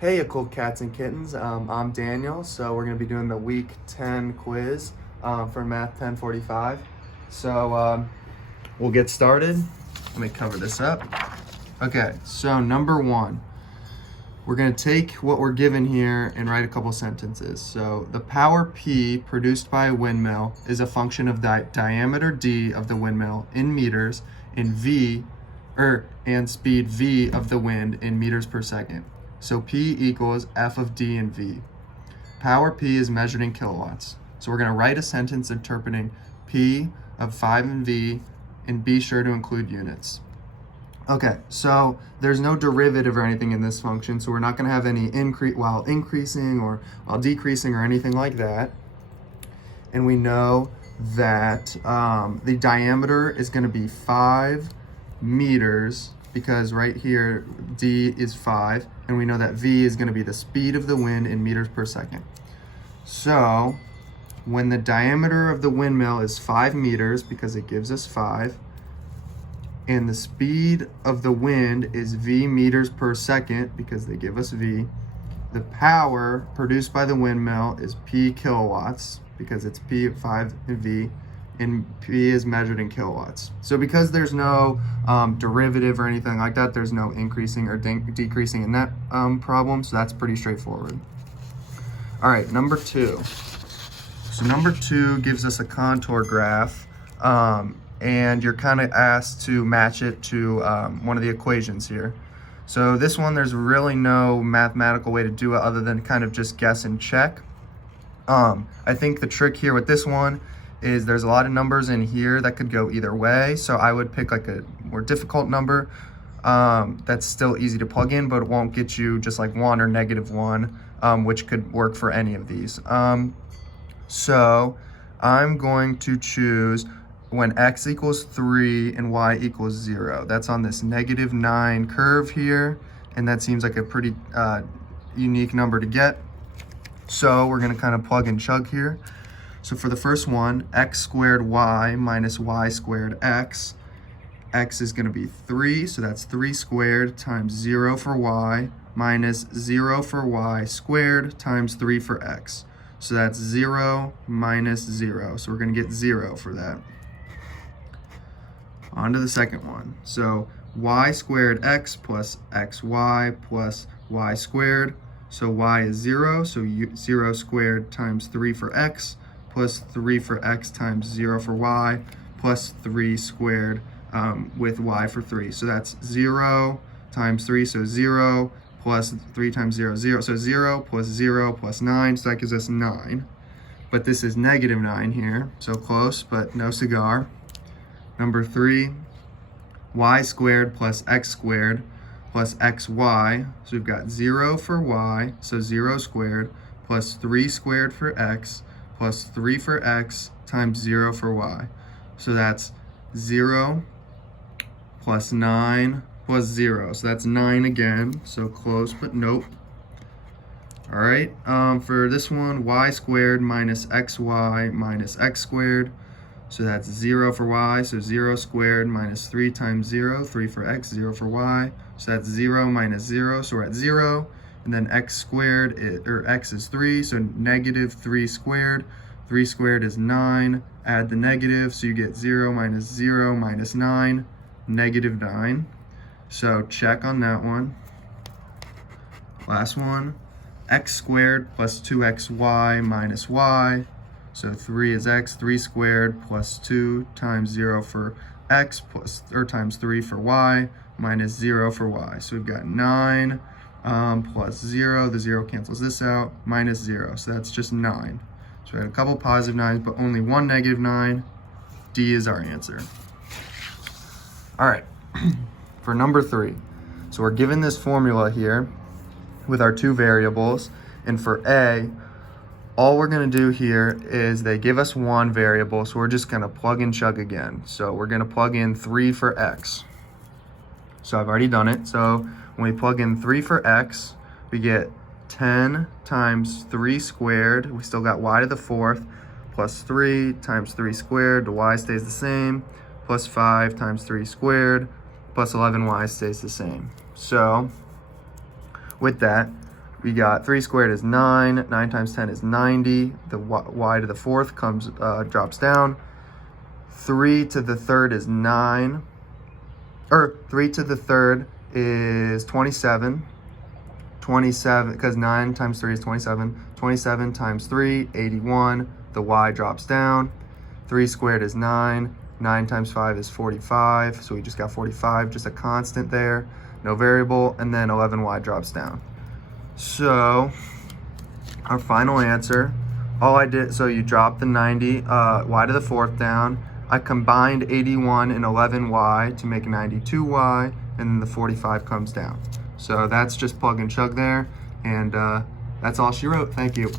Hey, you cool cats and kittens. I'm Daniel, so we're going to be doing the week 10 quiz for Math 1045. So we'll get started. Let me cover this up. Okay, so number one, we're going to take what we're given here and write a couple sentences. So the power P produced by a windmill is a function of the diameter D of the windmill in meters and and speed V of the wind in meters per second. So P equals F of D and V. Power P is measured in kilowatts. So we're going to write a sentence interpreting P of 5 and V and be sure to include units. Okay, so there's no derivative or anything in this function, so we're not going to have any increase while increasing or while decreasing or anything like that. And we know that the diameter is going to be 5 meters because right here D is 5, and we know that V is going to be the speed of the wind in meters per second. So when the diameter of the windmill is 5 meters, because it gives us 5, and the speed of the wind is V meters per second, because they give us V, the power produced by the windmill is P kilowatts, because it's P of 5 and V, and P is measured in kilowatts. So because there's no derivative or anything like that, there's no increasing or decreasing in that problem, so that's pretty straightforward. All right, number 2. So number 2 gives us a contour graph, and you're kind of asked to match it to one of the equations here. So this one, there's really no mathematical way to do it other than kind of just guess and check. I think the trick here with this one is there's a lot of numbers in here that could go either way. So I would pick like a more difficult number that's still easy to plug in, but it won't get you just like 1 or -1, which could work for any of these. So I'm going to choose when x equals 3 and y equals 0. That's on this -9 curve here, and that seems like a pretty unique number to get. So we're going to kind of plug and chug here. So for the first one, x squared y minus y squared x. X is going to be 3, so that's 3 squared times 0 for y minus 0 for y squared times 3 for x. So that's 0 minus 0. So we're going to get 0 for that. On to the second one. So y squared x plus xy plus y squared. So y is 0, so 0 squared times 3 for x plus 3 for x times 0 for y plus 3 squared with y for 3. So that's 0 times 3, so 0 plus 3 times 0, 0. So 0 plus 0 plus 9, so that gives us 9. But this is -9 here, so close, but no cigar. Number 3, y squared plus x squared plus xy. So we've got 0 for y, so 0 squared, plus 3 squared for x, plus 3 for x times 0 for y. So that's 0 plus 9 plus 0. So that's 9 again, so close, but nope. All right, for this one, y squared minus xy minus x squared. So that's 0 for y, so 0 squared minus 3 times 0, 3 for x, 0 for y. So that's 0 minus 0, so we're at 0. And then x squared, x is 3, so -3 squared. 3 squared is 9. Add the negative, so you get 0 minus 0 minus 9, -9. So check on that one. Last one, x squared plus 2xy minus y. So 3 is x, 3 squared plus 2 times 0 for x times 3 for y minus 0 for y. So we've got 9 plus 0, the 0 cancels this out, minus 0. So that's just 9. So we had a couple positive 9s, but only one -9. D is our answer. All right, for number 3. So we're given this formula here with our 2 variables, and for A, all we're going to do here is they give us 1 variable, so we're just going to plug and chug again. So we're going to plug in 3 for x. So I've already done it. So when we plug in 3 for x, we get 10 times 3 squared. We still got y to the 4th, plus 3 times 3 squared. The y stays the same, plus 5 times 3 squared, plus 11y stays the same. So with that, We got 3 squared is 9. 9 times 10 is 90. The y to the fourth drops down. 3 to the third is 9. Or 3 to the third is 27. 27, because 9 times 3 is 27. 27 times 3, 81. The y drops down. 3 squared is 9. 9 times 5 is 45. So we just got 45, just a constant there. No variable. And then 11y drops down. So our final answer, all I did, so you drop the 90, y to the fourth down. I combined 81 and 11y to make 92y, and then the 45 comes down. So that's just plug and chug there, and that's all she wrote. Thank you.